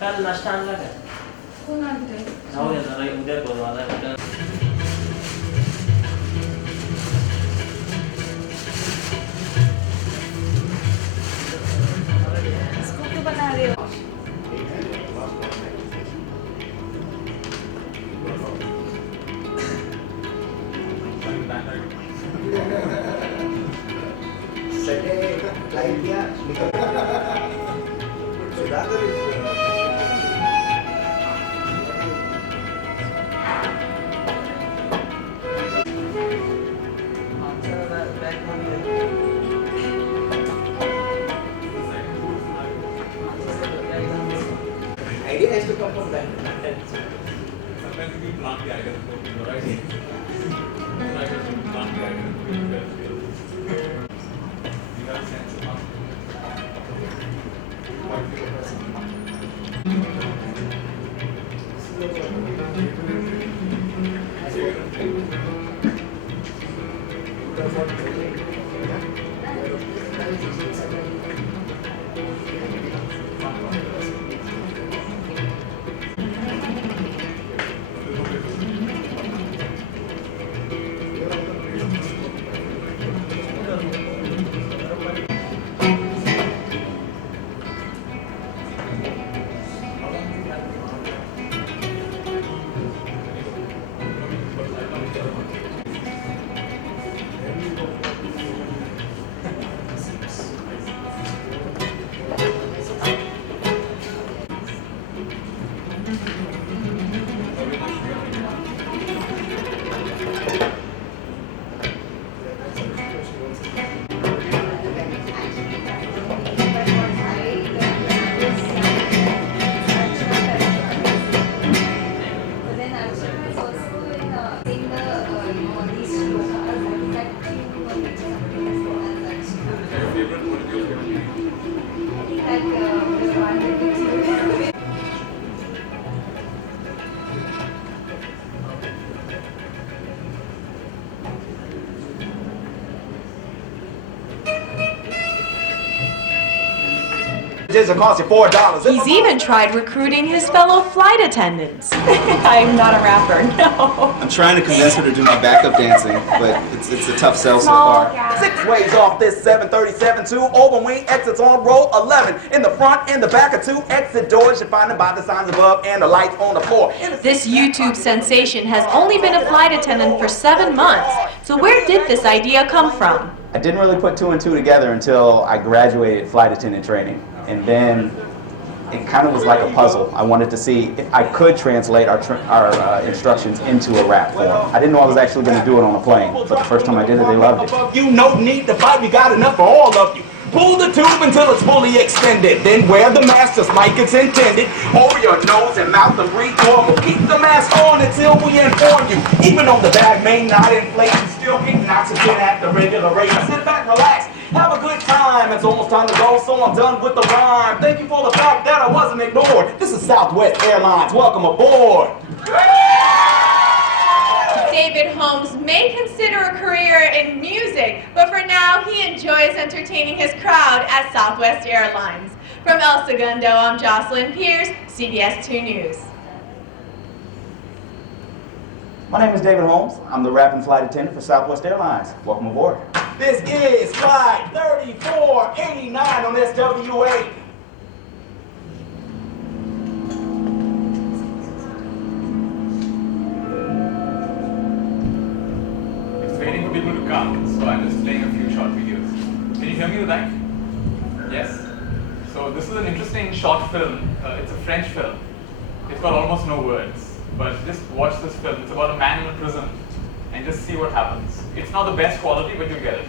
काल नाश्ता आणला काय? कोण आणतंय? जाऊ दे जरा उद्या करू आता उद्या. इसको क्यों बना रहे हो? Idea has to come from that. Sometimes we plant the idea for the variety. I guess we plant the idea. We have a sense of It costs you $4. He's even tried recruiting his fellow flight attendants. I'm not a rapper, no. I'm trying to convince her to do my backup dancing, but it's a tough sell so far. 6 ways off this 737-2. Over wing exits on row 11. In the front and the back of 2 exit doors. You find them by the signs above and the lights on the floor. This YouTube sensation has only been a flight attendant for 7 months. So where did this idea come from? I didn't really put 2 and 2 together until I graduated flight attendant training. And then it kind of was like a puzzle. I wanted to see if I could translate our instructions into a rap form. I didn't know I was actually going to do it on a plane, but the first time I did it, they loved it. You no need to fight, we got enough for all of you. Pull the tube until it's fully extended. Then wear the mask just like it's intended. Over your nose and mouth and breathe normal. Keep the mask on until we inform you. Even though the bag may not inflate, you still getting oxygen at the regular rate. Sit back, relax, have a good time. It's almost time to go, so I'm done with the rhyme. Thank you for the fact that I wasn't ignored. This is Southwest Airlines. Welcome aboard. David Holmes may consider a career in music, but for now he enjoys entertaining his crowd at Southwest Airlines. From El Segundo, I'm Jocelyn Pierce, CBS 2 News. My name is David Holmes. I'm the rapping flight attendant for Southwest Airlines. Welcome aboard. This is flight 3489 on SWA. waiting for people to come, so I'm just playing a few short videos. Can you hear me with that? Yes? So this is an interesting short film. It's a French film. It's got almost no words, but just watch this film. It's about a man in a prison, and just see what happens. It's not the best quality, but you'll get it.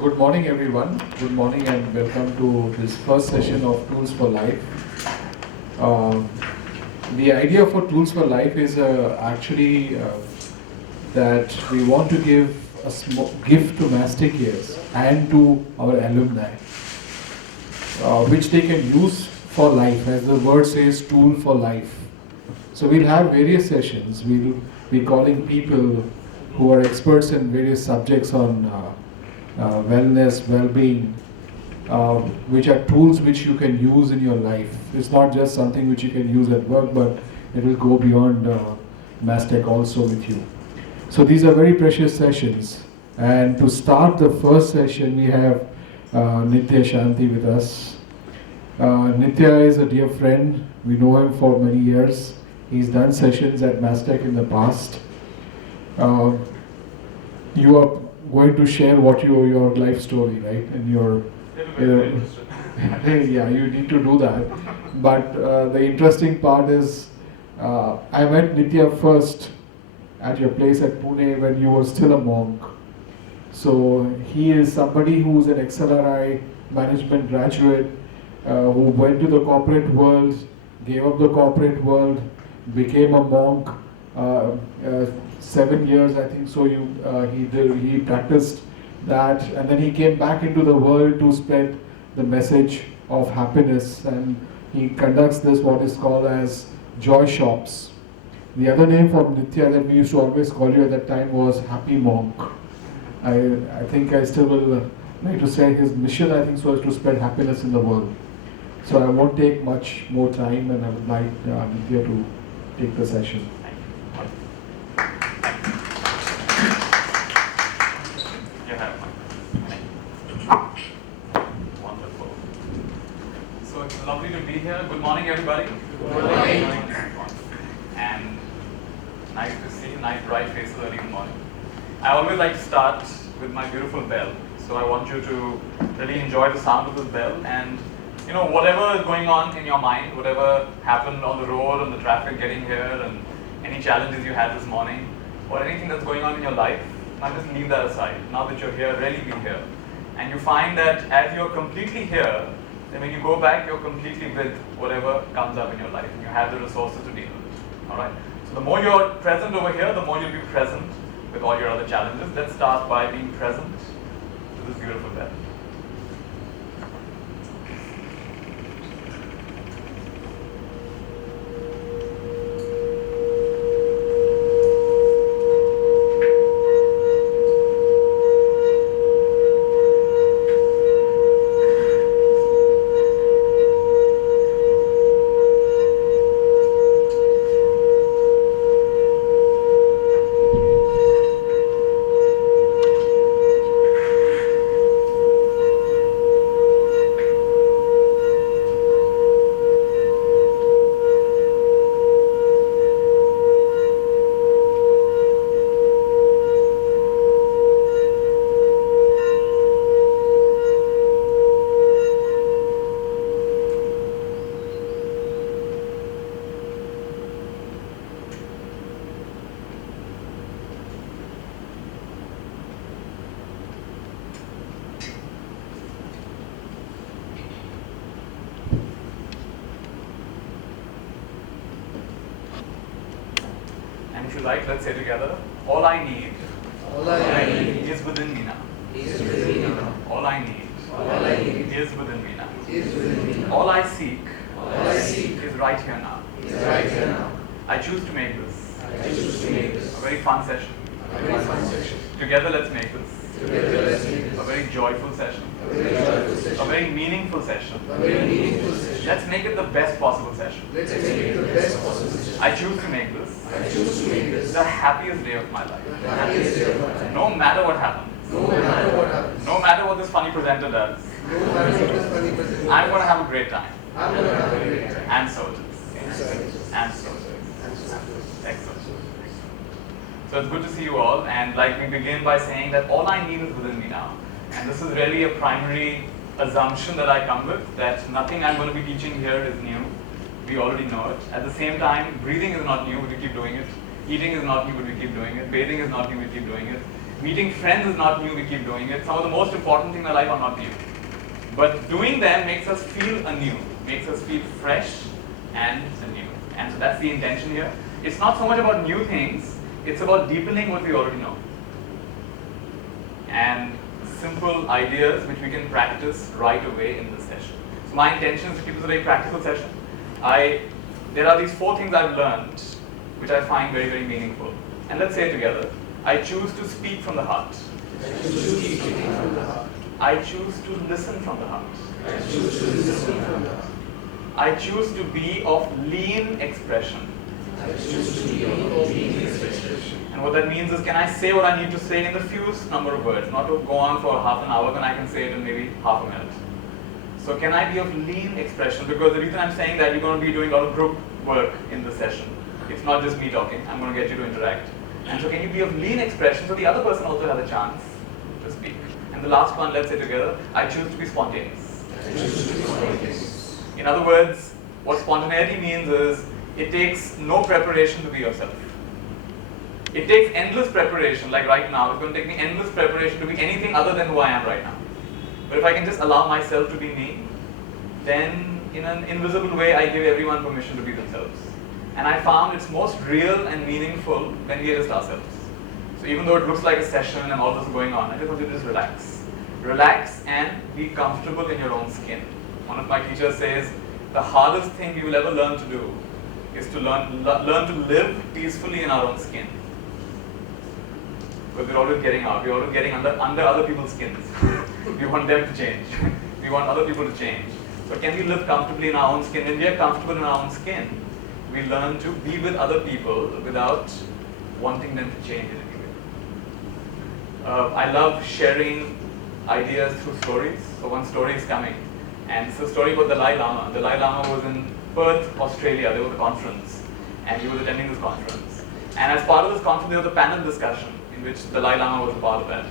good morning everyone. Good morning and welcome to this first session of Tools for Life. The idea for Tools for Life is actually that we want to give a small gift to Masticares and to our alumni, which they can use for life, as the word says, tool for life. So we'll have various sessions. We'll be calling people who are experts in various subjects on wellness, well-being, which are tools which you can use in your life. It's not just something which you can use at work, but it will go beyond Mastec also with you. So these are very precious sessions. And to start the first session, we have Nithya, Shanti with us. Nithya is a dear friend. We know him for many years. He's done sessions at Mastec in the past. You are going to share what your life story, right? And your yeah, you need to do that. But the interesting part is, I met Nithya first at your place at Pune when you were still a monk. So he is somebody who's an XLRI management graduate who went to the corporate world, gave up the corporate world, became a monk. 7 years, I think so. He practiced that, and then he came back into the world to spread the message of happiness, and he conducts this what is called as joy shops. The other name for Nithya that we used to always call you at that time was Happy Monk. I think I still will like to say his mission, I think, so is to spread happiness in the world. So I won't take much more time, and I would like Nithya to take the session. Wonderful. So it's lovely to be here. Good morning, everybody. Good morning. And nice to see nice bright faces early in the morning. I always like to start with my beautiful bell. So I want you to really enjoy the sound of this bell, and whatever is going on in your mind, whatever happened on the road, on the traffic getting here, and any challenges you had this morning, or anything that's going on in your life, now just leave that aside. Now that you're here, really be here. And you find that as you're completely here, then when you go back, you're completely with whatever comes up in your life, and you have the resources to deal with it. Alright? So the more you're present over here, the more you'll be present with all your other challenges. Let's start by being present to this beautiful bell. And if you like, let's say together, all I need, is within me now. All I need, is within me now. All I seek, is right here now. I choose to make this a very fun session. Together, let's make this a very joyful session. A very meaningful session. Let's make it the best possible session. I choose to make this the happiest day of my life. No matter what happens. No matter what this funny presenter does. I'm going to have a great time. And so it is. And so it is. Excellent. So it's good to see you all, and like we begin by saying that all I need is within me now. And this is really a primary assumption that I come with, that nothing I'm going to be teaching here is new. We already know it. At the same time, breathing is not new, but we keep doing it. Eating is not new, but we keep doing it. Bathing is not new, we keep doing it. Meeting friends is not new, we keep doing it. Some of the most important things in our life are not new. But doing them makes us feel anew, makes us feel fresh and anew. And so that's the intention here. It's not so much about new things, it's about deepening what we already know. And simple ideas which we can practice right away in this session. So my intention is to keep this a very practical session. There are these 4 things I've learned which I find very, very meaningful. And let's say it together. I choose to speak from the heart. I choose to listen from the heart. I choose to be of lean expression. And what that means is, can I say what I need to say in the fewest number of words, not to go on for half an hour, then I can say it in maybe half a minute. So can I be of lean expression? Because the reason I'm saying that, you're going to be doing a lot of group work in this session. It's not just me talking, I'm going to get you to interact. And so can you be of lean expression so the other person also has a chance to speak? And the last one, let's say together, I choose to be spontaneous. In other words, what spontaneity means is, it takes no preparation to be yourself. It takes endless preparation, like right now, it's going to take me endless preparation to be anything other than who I am right now. But if I can just allow myself to be me, then in an invisible way, I give everyone permission to be themselves. And I found it's most real and meaningful when we are just ourselves. So even though it looks like a session and all this is going on, I just want you to just relax. Relax and be comfortable in your own skin. One of my teachers says, the hardest thing we will ever learn to do is to learn to live peacefully in our own skin. Because we're always getting out, we're always getting under other people's skins. We want them to change. We want other people to change. So can we live comfortably in our own skin? When we are comfortable in our own skin, we learn to be with other people without wanting them to change in any way. I love sharing ideas through stories. So one story is coming, and it's a story about the Dalai Lama. The Dalai Lama was in Perth, Australia. There was a conference, and he was attending this conference. And as part of this conference, there was a panel discussion in which the Dalai Lama was a part of that.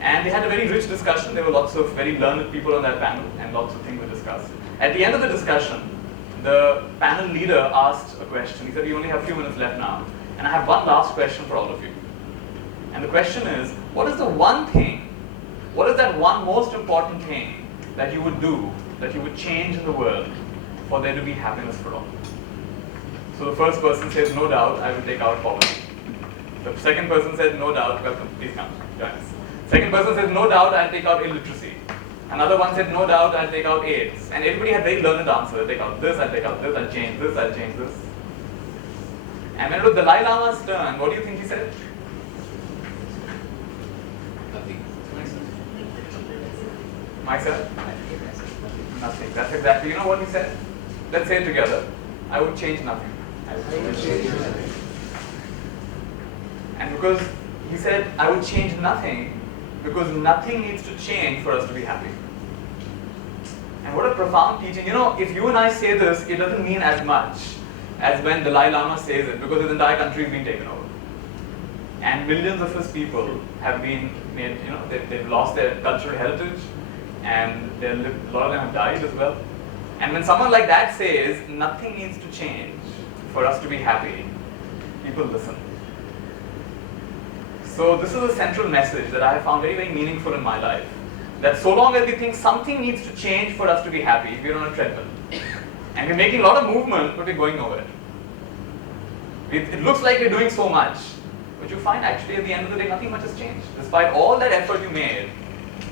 And they had a very rich discussion. There were lots of very learned people on that panel, and lots of things were discussed. At the end of the discussion, the panel leader asked a question. He said, we only have a few minutes left now, and I have one last question for all of you. And the question is, what is the one thing, what is that one most important thing that you would do, that you would change in the world for there to be happiness for all? So the first person says, no doubt, I will take out poverty. The second person said, no doubt, welcome, please come, join us. Second person says, no doubt, I'll take out illiteracy. Another one said, no doubt, I'll take out AIDS. And everybody had very learned answer. I'll take out this, I'll take out this, I'll change this, I'll change this. And when it was the Dalai Lama's turn, what do you think he said? Myself? Nothing. That's exactly, you know what he said? Let's say it together. I would change nothing. I would change nothing. And because he said, I would change nothing, because nothing needs to change for us to be happy. And what a profound teaching. You know, if you and I say this, it doesn't mean as much as when Dalai Lama says it, because his entire country has been taken over. And millions of his people have been made, you know, they've lost their cultural heritage, and a lot of them have died as well. And when someone like that says, nothing needs to change for us to be happy, people listen. So this is a central message that I have found very, very meaningful in my life. That so long as we think something needs to change for us to be happy, we're on a treadmill. And we're making a lot of movement, but we're going nowhere. It looks like we're doing so much, but you find actually at the end of the day, nothing much has changed. Despite all that effort you made,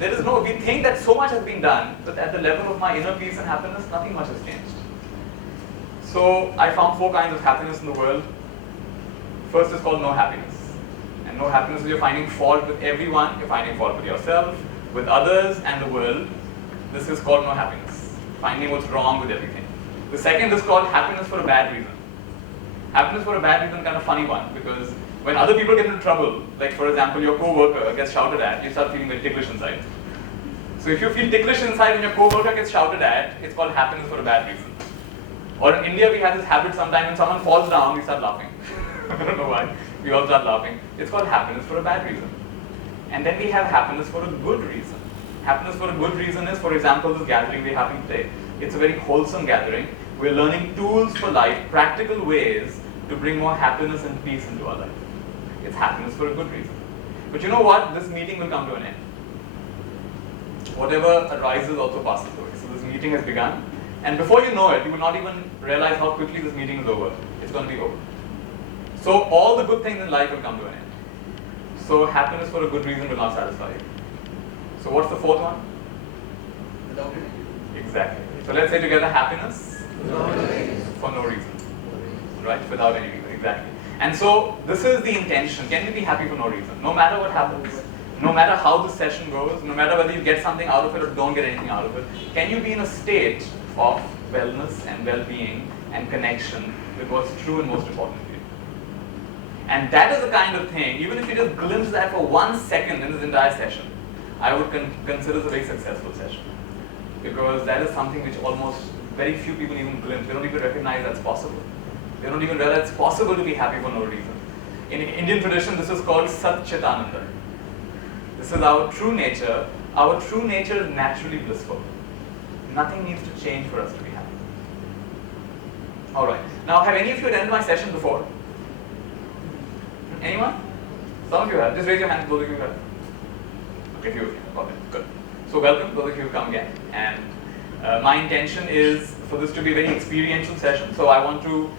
we think that so much has been done, but at the level of my inner peace and happiness, nothing much has changed. So I found 4 kinds of happiness in the world. First is called no happiness. And no happiness is you're finding fault with everyone, you're finding fault with yourself, with others and the world. This is called no happiness. Finding what's wrong with everything. The second is called happiness for a bad reason. Happiness for a bad reason is kind of a funny one, because when other people get into trouble, like for example your co-worker gets shouted at, you start feeling very ticklish inside. So if you feel ticklish inside when your co-worker gets shouted at, it's called happiness for a bad reason. Or in India we have this habit sometimes when someone falls down, we start laughing. I don't know why. We all start laughing. It's called happiness for a bad reason. And then we have happiness for a good reason. Happiness for a good reason is, for example, this gathering we're having today. It's a very wholesome gathering. We're learning tools for life, practical ways to bring more happiness and peace into our life. It's happiness for a good reason. But you know what? This meeting will come to an end. Whatever arises also passes away. So this meeting has begun, and before you know it, you will not even realize how quickly this meeting is over. It's going to be over. So all the good things in life will come to an end. So happiness for a good reason will not satisfy you. So what's the fourth one? Exactly. So let's say together, happiness for no reason. Right? Without any reason. Exactly. And so this is the intention. Can you be happy for no reason? No matter what happens, no matter how the session goes, no matter whether you get something out of it or don't get anything out of it, can you be in a state of wellness and well-being and connection with what's true and most important to you? And that is the kind of thing, even if you just glimpse that for 1 second in this entire session, I would consider it a very successful session. Because that is something which almost very few people even glimpse. They don't even recognize that's possible. They don't even realize it's possible to be happy for no reason. In Indian tradition, this is called Sat Chitananda. This is our true nature. Our true nature is naturally blissful. Nothing needs to change for us to be happy. Alright. Now, have any of you attended my session before? Anyone? Some of you have. Just raise your hand, those of you have. Okay, few of you. Okay, good. So welcome, those of you who come again. And my intention is for this to be a very experiential session. So I want to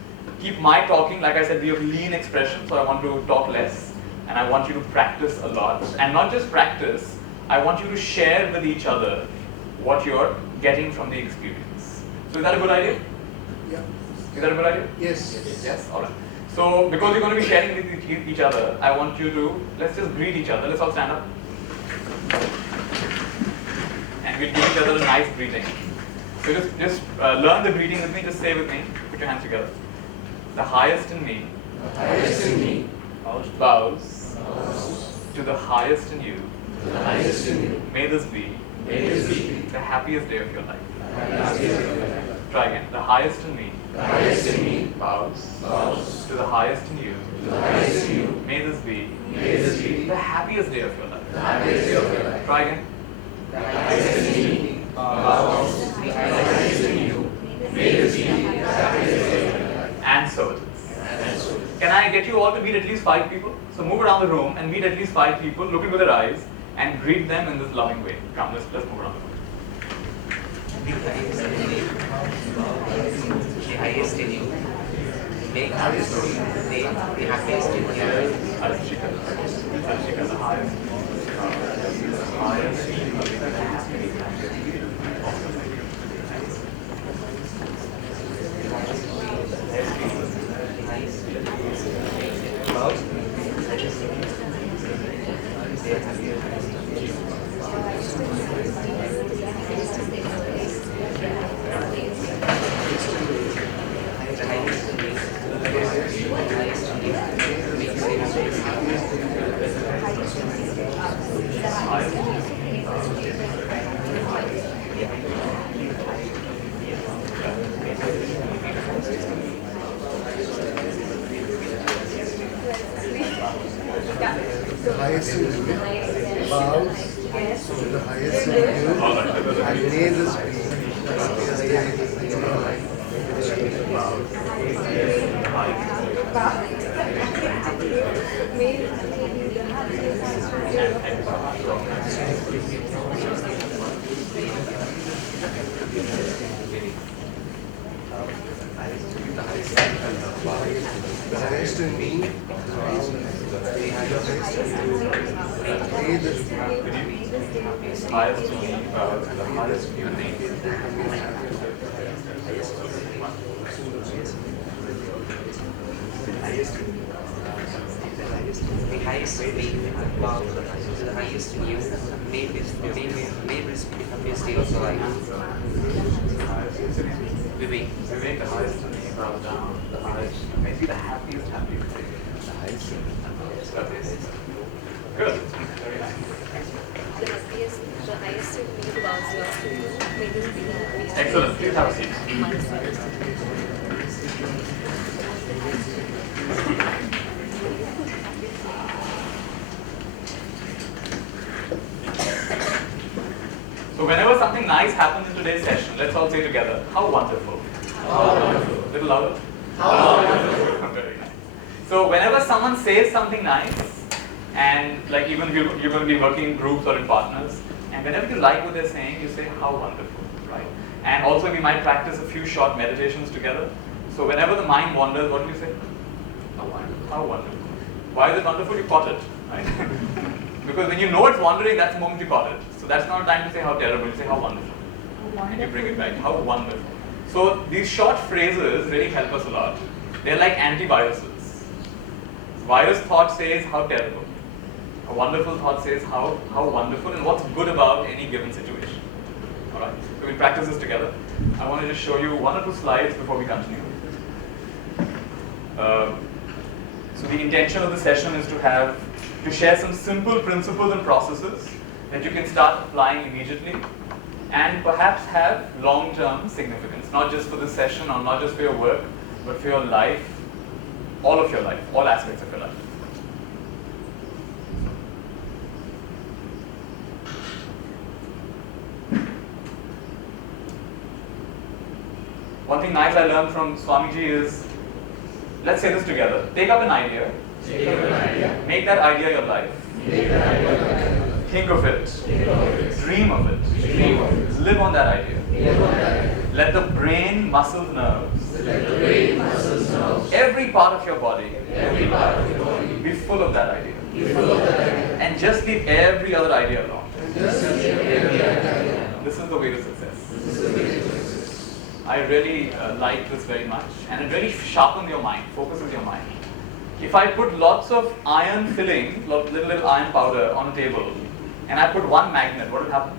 keep my talking, like I said, be of lean expression. So I want to talk less. And I want you to practice a lot. And not just practice, I want you to share with each other what you're getting from the experience. So is that a good idea? Yeah. Is that a good idea? Yes. Yes? Alright. So because you're going to be sharing with each other, I want you to, let's just greet each other. Let's all stand up. And we'll give each other a nice greeting. So just learn the greeting with me, just say with me, put your hands together. The highest in me, bows to the highest in you. May this be the happiest day of your life. Try again. The highest in me, bows to the highest in you. May this be the happiest day of your life. Try again. The highest in me, bows to the highest in you. May this be the happiest day of your life. And so it is. Can I get you all to meet at least 5 people? So move around the room and meet at least 5 people, look into their eyes, and greet them in this loving way. Come, let's move around the room. The highest in you. Make the happiest in you. Archika, the highest. Highest in you, bows to the highest in you, and may this be the happiest day of your life. The highest in me, bows to the highest in you. May this be Highest in me, bows to the highest in you. The highest in me, bows to the highest in you. May this be the happiest day of your life. Vivek, the highest in me, bows down, the highest. May be the happiest day. The highest in me. Good. Very nice. The highest in me bows down to you. May this be the happiest. Excellent. Please have a seat. So whenever something nice happens in today's session, let's all say together, how wonderful. How wonderful. Little louder. How wonderful. Very nice. So whenever someone says something nice, And like even if you're going to be working in groups or in partners, and whenever you like what they're saying, you say, how wonderful, right? And also we might practice a few short meditations together. So whenever the mind wanders, what do you say? How wonderful. How wonderful. Why is it wonderful? You caught it, right? Because when you know it's wandering, that's the moment you caught it. So that's not a time to say how terrible, you say how wonderful. And you bring it back, how wonderful. So these short phrases really help us a lot. They're like antiviruses. Virus thought says how terrible. A wonderful thought says how wonderful and what's good about any given situation. Alright, so we'll practice this together. I want to just show you one or two slides before we continue. So the intention of the session is to share some simple principles and processes that you can start applying immediately and perhaps have long-term significance, not just for this session or not just for your work, but for your life, all of your life, all aspects of your life. One thing nice I learned from Swamiji is, let's say this together. Take up an idea. Make that idea your life. Think of it. Dream of it. Live on that idea. Let the brain, muscles, nerves, every part of your body be full of that idea. And just leave every other idea alone. This is the way to success. I really like this very much, and it really sharpens your mind, focuses your mind. If I put lots of iron filling, little iron powder on a table, and I put one magnet, what will happen?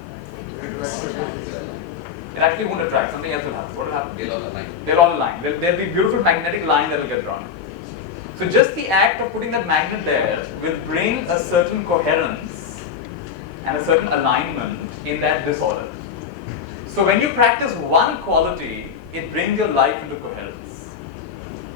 It actually won't attract, something else will happen. What will happen? They'll all align. There'll be beautiful magnetic line that will get drawn. So just the act of putting that magnet there will bring a certain coherence and a certain alignment in that disorder. So when you practice one quality, it brings your life into coherence.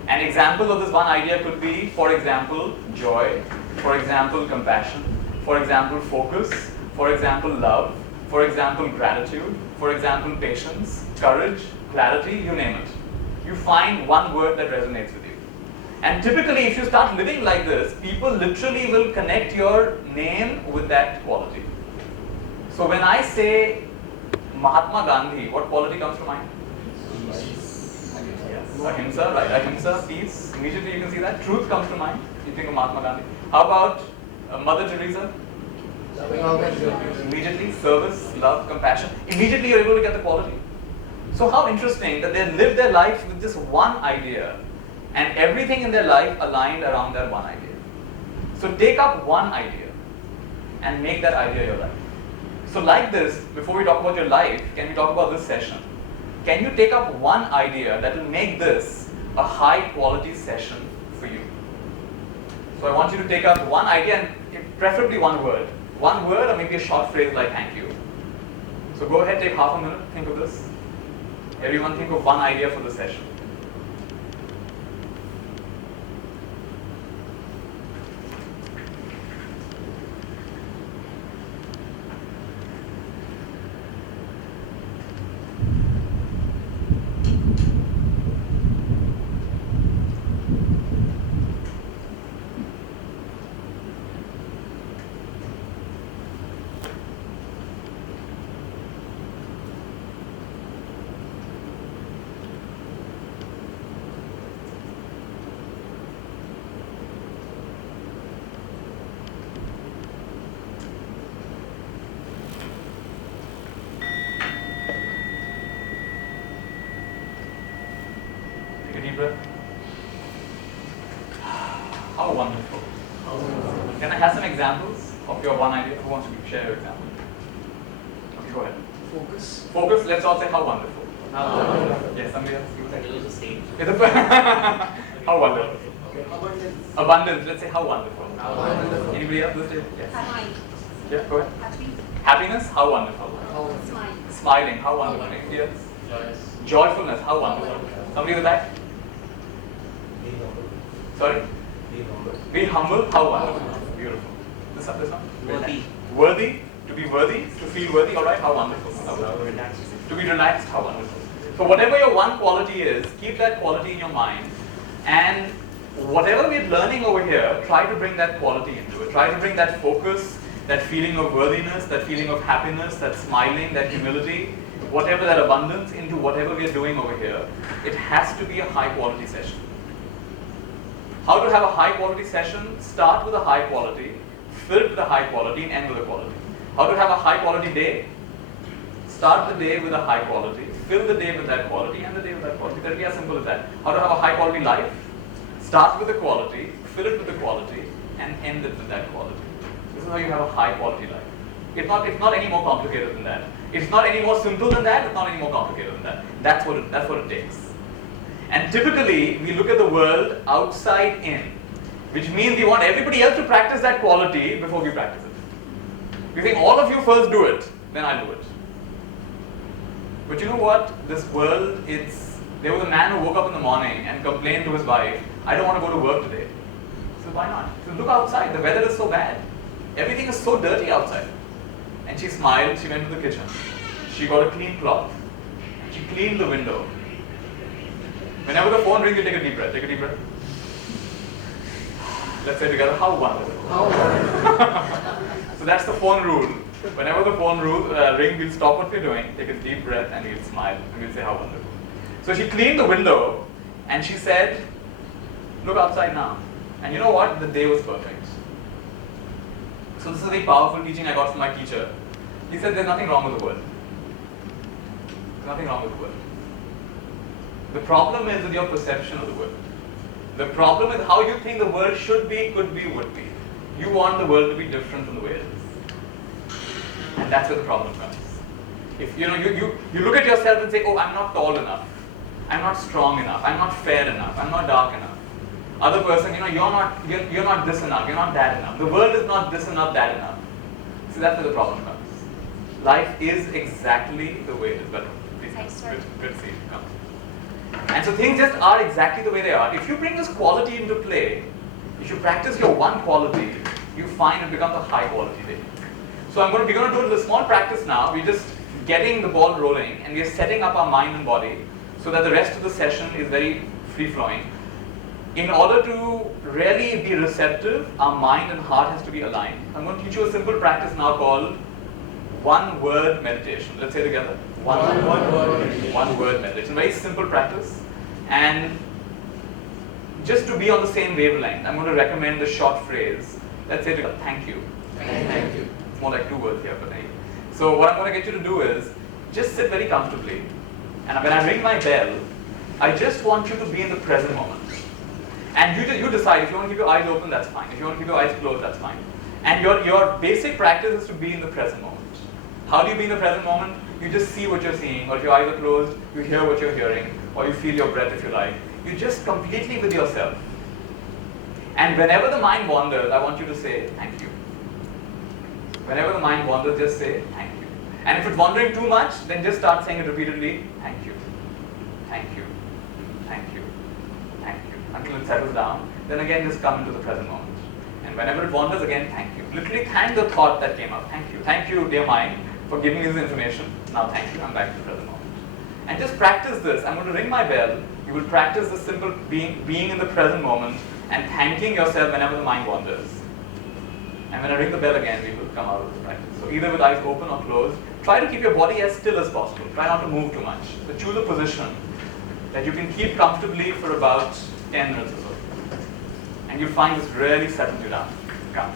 An example of this one idea could be, for example, joy, for example, compassion, for example, focus, for example, love, for example, gratitude, for example, patience, courage, clarity, you name it. You find one word that resonates with you. And typically, if you start living like this, people literally will connect your name with that quality. So when I say Mahatma Gandhi, what quality comes to mind? Ahimsa, right? Ahimsa, peace. Immediately you can see that. Truth comes to mind. You think of Mahatma Gandhi. How about Mother Teresa? Immediately, service, love, compassion. Immediately you're able to get the quality. So how interesting that they live their life with this one idea and everything in their life aligned around that one idea. So take up one idea and make that idea your life. So like this, before we talk about your life, can we talk about this session? Can you take up one idea that will make this a high quality session for you? So I want you to take up one idea and preferably one word. One word or maybe a short phrase like thank you. So go ahead, take half a minute, think of this. Everyone think of one idea for the session. How wonderful. Can I have some examples of your one idea? Who wants to share your example? Okay, go ahead. Focus. Focus, let's all say how wonderful. Yes, somebody else? It was the same. How wonderful. Abundance, let's say how wonderful. Anybody else? Yes. Yeah, go ahead. Happiness, how wonderful. Smiling, how wonderful. Anybody else? Joyfulness, how wonderful. Somebody in the back? Sorry? Be humble, how wonderful. Beautiful. This one? Worthy. Worthy, to be worthy, to feel worthy, alright, how wonderful. To be relaxed, how wonderful. So whatever your one quality is, keep that quality in your mind and whatever we're learning over here, try to bring that quality into it. Try to bring that focus, that feeling of worthiness, that feeling of happiness, that smiling, that humility, whatever that abundance into whatever we're doing over here. It has to be a high quality session. How to have a high quality session? Start with a high quality, fill it with a high quality, and end with a quality. How to have a high quality day? Start the day with a high quality, fill the day with that quality, and the day with that quality. That will be as simple as that. How to have a high quality life? Start with the quality, fill it with the quality, and end it with that quality. This is how you have a high quality life. It's not any more complicated than that. It's not any more simple than that. It's not any more complicated than that. That's what it takes. And typically, we look at the world outside in, which means we want everybody else to practice that quality before we practice it. We think all of you first do it, then I'll do it. But you know what? This world, there was a man who woke up in the morning and complained to his wife, I don't want to go to work today. So why not? So look outside, the weather is so bad. Everything is so dirty outside. And she smiled, she went to the kitchen. She got a clean cloth. She cleaned the window. Whenever the phone rings, you take a deep breath. Take a deep breath. Let's say together, how wonderful. So that's the phone rule. Whenever the phone rings, we'll stop what we're doing, take a deep breath, and we'll smile, and we'll say how wonderful. So she cleaned the window, and she said, look outside now. And you know what? The day was perfect. So this is a very powerful teaching I got from my teacher. He said there's nothing wrong with the world. There's nothing wrong with the world. The problem is with your perception of the world. The problem is how you think the world should be, could be, would be. You want the world to be different from the way it is. And that's where the problem comes. If you look at yourself and say, oh, I'm not tall enough. I'm not strong enough. I'm not fair enough. I'm not dark enough. Other person, you're not this enough. You're not that enough. The world is not this enough, that enough. See, that's where the problem comes. Life is exactly the way it is. But please, good to see you. Come. And so things just are exactly the way they are. If you bring this quality into play, if you practice your one quality, you find it becomes a high quality day. So we're going to do a small practice now. We're just getting the ball rolling, and we're setting up our mind and body so that the rest of the session is very free-flowing. In order to really be receptive, our mind and heart has to be aligned. I'm going to teach you a simple practice now called one-word meditation. Let's say together. One word meditation. Very simple practice. And just to be on the same wavelength, I'm going to recommend the short phrase. Let's say together, thank you. Thank you. It's more like 2 words here, but anyway. So what I'm going to get you to do is, just sit very comfortably. And when I ring my bell, I just want you to be in the present moment. And you decide, if you want to keep your eyes open, that's fine. If you want to keep your eyes closed, that's fine. And your basic practice is to be in the present moment. How do you be in the present moment? You just see what you're seeing, or if your eyes are closed, you hear what you're hearing, or you feel your breath if you like. You're just completely with yourself. And whenever the mind wanders, I want you to say, thank you. Whenever the mind wanders, just say, thank you. And if it's wandering too much, then just start saying it repeatedly, thank you, thank you, thank you, thank you, until it settles down. Then again, just come into the present moment. And whenever it wanders, again, thank you. Literally thank the thought that came up. Thank you. Thank you, dear mind, for giving me this information. Now thank you, I'm back to the present moment. And just practice this. I'm going to ring my bell. You will practice the simple being in the present moment and thanking yourself whenever the mind wanders. And when I ring the bell again, we will come out of the practice. So either with eyes open or closed, try to keep your body as still as possible. Try not to move too much. So choose a position that you can keep comfortably for about 10 minutes or so. And you'll find this really settles you down. Come.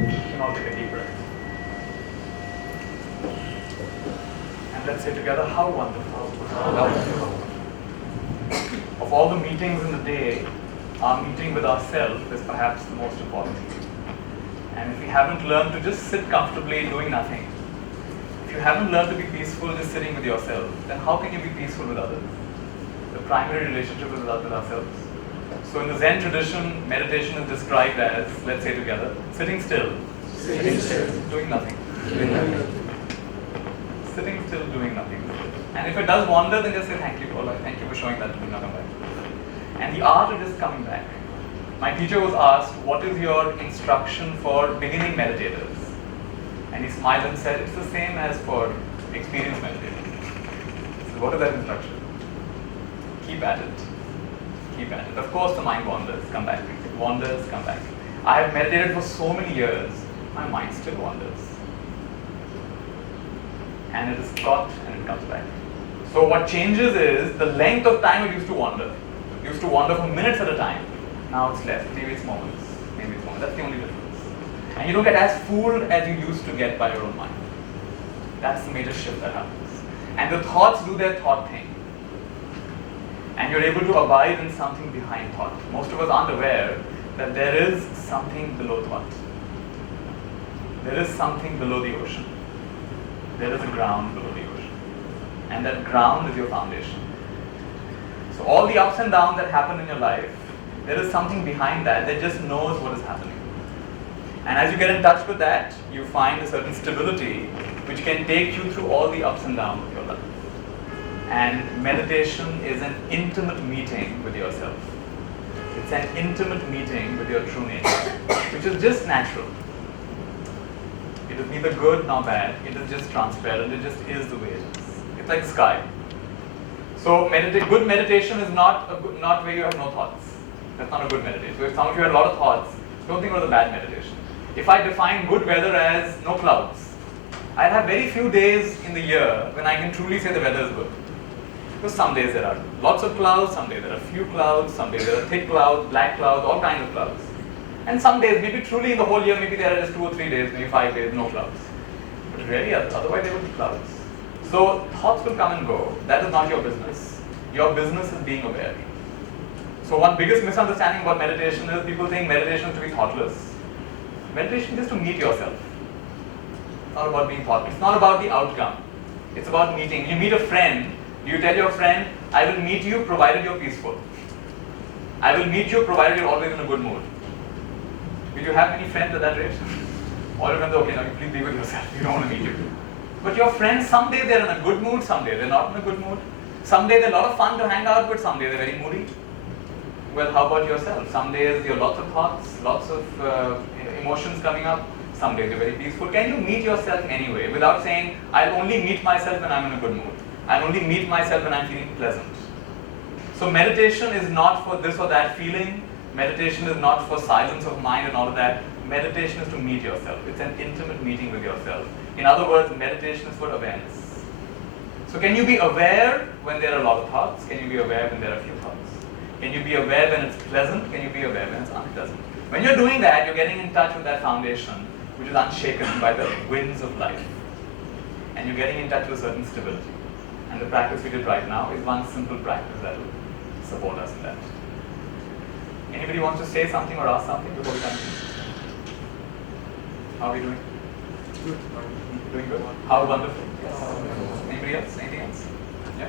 You can all take a deep breath. And let's say together, how wonderful. How wonderful. Of all the meetings in the day, our meeting with ourselves is perhaps the most important. And if we haven't learned to just sit comfortably doing nothing, if you haven't learned to be peaceful just sitting with yourself, then how can you be peaceful with others? The primary relationship is with ourselves. So in the Zen tradition, meditation is described as, let's say together, sitting still, doing nothing. Sitting still, doing nothing. And if it does wander, then just say thank you, Allah, thank you for showing that to me, now come back. And the art of just coming back. My teacher was asked, what is your instruction for beginning meditators? And he smiled and said, it's the same as for experienced meditators. So what is that instruction? Keep at it. Keep at it. Of course the mind wanders, come back. It wanders, come back. I have meditated for so many years, my mind still wanders. And it is caught and it comes back. So what changes is the length of time it used to wander. It used to wander for minutes at a time. Now it's less. Maybe it's moments. Maybe it's moments. That's the only difference. And you don't get as fooled as you used to get by your own mind. That's the major shift that happens. And the thoughts do their thought thing. And you're able to abide in something behind thought. Most of us aren't aware that there is something below thought. There is something below the ocean. There is a ground below the ocean. And that ground is your foundation. So all the ups and downs that happen in your life, there is something behind that that just knows what is happening. And as you get in touch with that, you find a certain stability which can take you through all the ups and downs of your life. And meditation is an intimate meeting with yourself. It's an intimate meeting with your true nature, which is just natural. It is neither good nor bad. It is just transparent. It just is the way it is. It's like sky. So good meditation is not where you have no thoughts. That's not a good meditation. So if some of you had a lot of thoughts, don't think about the bad meditation. If I define good weather as no clouds, I'll have very few days in the year when I can truly say the weather is good. Because some days there are lots of clouds, some days there are few clouds, some days there are thick clouds, black clouds, all kinds of clouds. And some days, maybe truly in the whole year, maybe there are just 2 or 3 days, maybe 5 days, no clouds. But really, otherwise there will be clouds. So thoughts will come and go. That is not your business. Your business is being aware. So one biggest misunderstanding about meditation is people think meditation is to be thoughtless. Meditation is to meet yourself. It's not about being thoughtless. It's not about the outcome. It's about meeting. You meet a friend, you tell your friend, I will meet you provided you're peaceful. I will meet you provided you're always in a good mood. Will you have many friends at that rate? All your friends are okay, now you please be with yourself. You don't want to meet you. But your friends, some days they're in a good mood, some days they're not in a good mood. Some days they're a lot of fun to hang out with, some days they're very moody. Well, how about yourself? Some days you have lots of thoughts, lots of emotions coming up. Some days you're very peaceful. Can you meet yourself anyway without saying, I'll only meet myself when I'm in a good mood. I'll only meet myself when I'm feeling pleasant. So meditation is not for this or that feeling. Meditation is not for silence of mind and all of that. Meditation is to meet yourself. It's an intimate meeting with yourself. In other words, meditation is for awareness. So can you be aware when there are a lot of thoughts? Can you be aware when there are few thoughts? Can you be aware when it's pleasant? Can you be aware when it's unpleasant? When you're doing that, you're getting in touch with that foundation which is unshaken by the winds of life. And you're getting in touch with a certain stability. And the practice we did right now is one simple practice that will support us in that. Anybody wants to say something or ask something before we continue? How are we doing? Good. Doing good? How wonderful. Yes. Anybody else? Anything else? Yeah?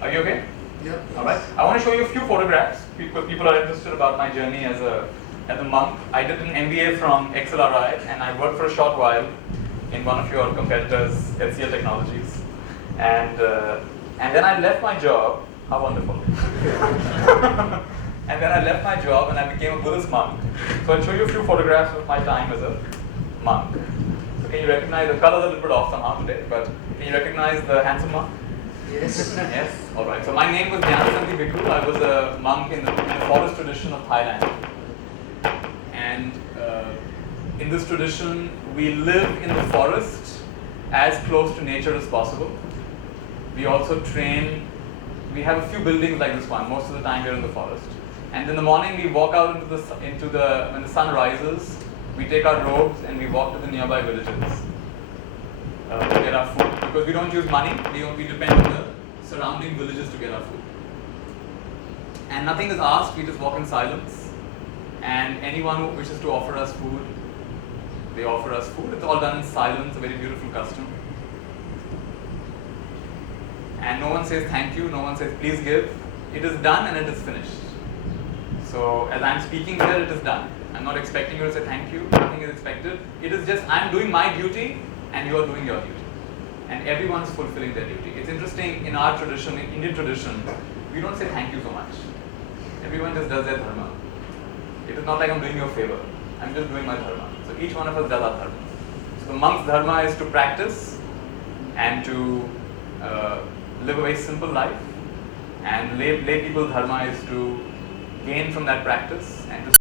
Are you okay? Yeah. Alright. I want to show you a few photographs because people are interested about my journey as a monk. I did an MBA from XLRI and I worked for a short while in one of your competitors, HCL Technologies. And then I left my job. How wonderful. And then I left my job and I became a Buddhist monk. So I'll show you a few photographs of my time as a monk. So can you recognize, the color's a little bit off somehow today, but can you recognize the handsome monk? Yes. Yes? Alright. So my name was Shanti Bhikkhu. I was a monk in the forest tradition of Thailand. And in this tradition, we live in the forest as close to nature as possible. We also train, we have a few buildings like this one. Most of the time we're in the forest. And in the morning we walk out when the sun rises, we take our robes and we walk to the nearby villages to get our food, because we don't use money, we depend on the surrounding villages to get our food. And nothing is asked, we just walk in silence, and anyone who wishes to offer us food, they offer us food. It's all done in silence, a very beautiful custom. And no one says thank you, no one says please give. It is done and it is finished. So as I'm speaking here, it is done. I'm not expecting you to say thank you, nothing is expected. It is just I'm doing my duty and you are doing your duty. And everyone is fulfilling their duty. It's interesting, in our tradition, in Indian tradition, we don't say thank you so much. Everyone just does their dharma. It is not like I'm doing you a favor. I'm just doing my dharma. So each one of us does our dharma. So the monk's dharma is to practice and to live a very simple life. And lay people's dharma is to gain from that practice and to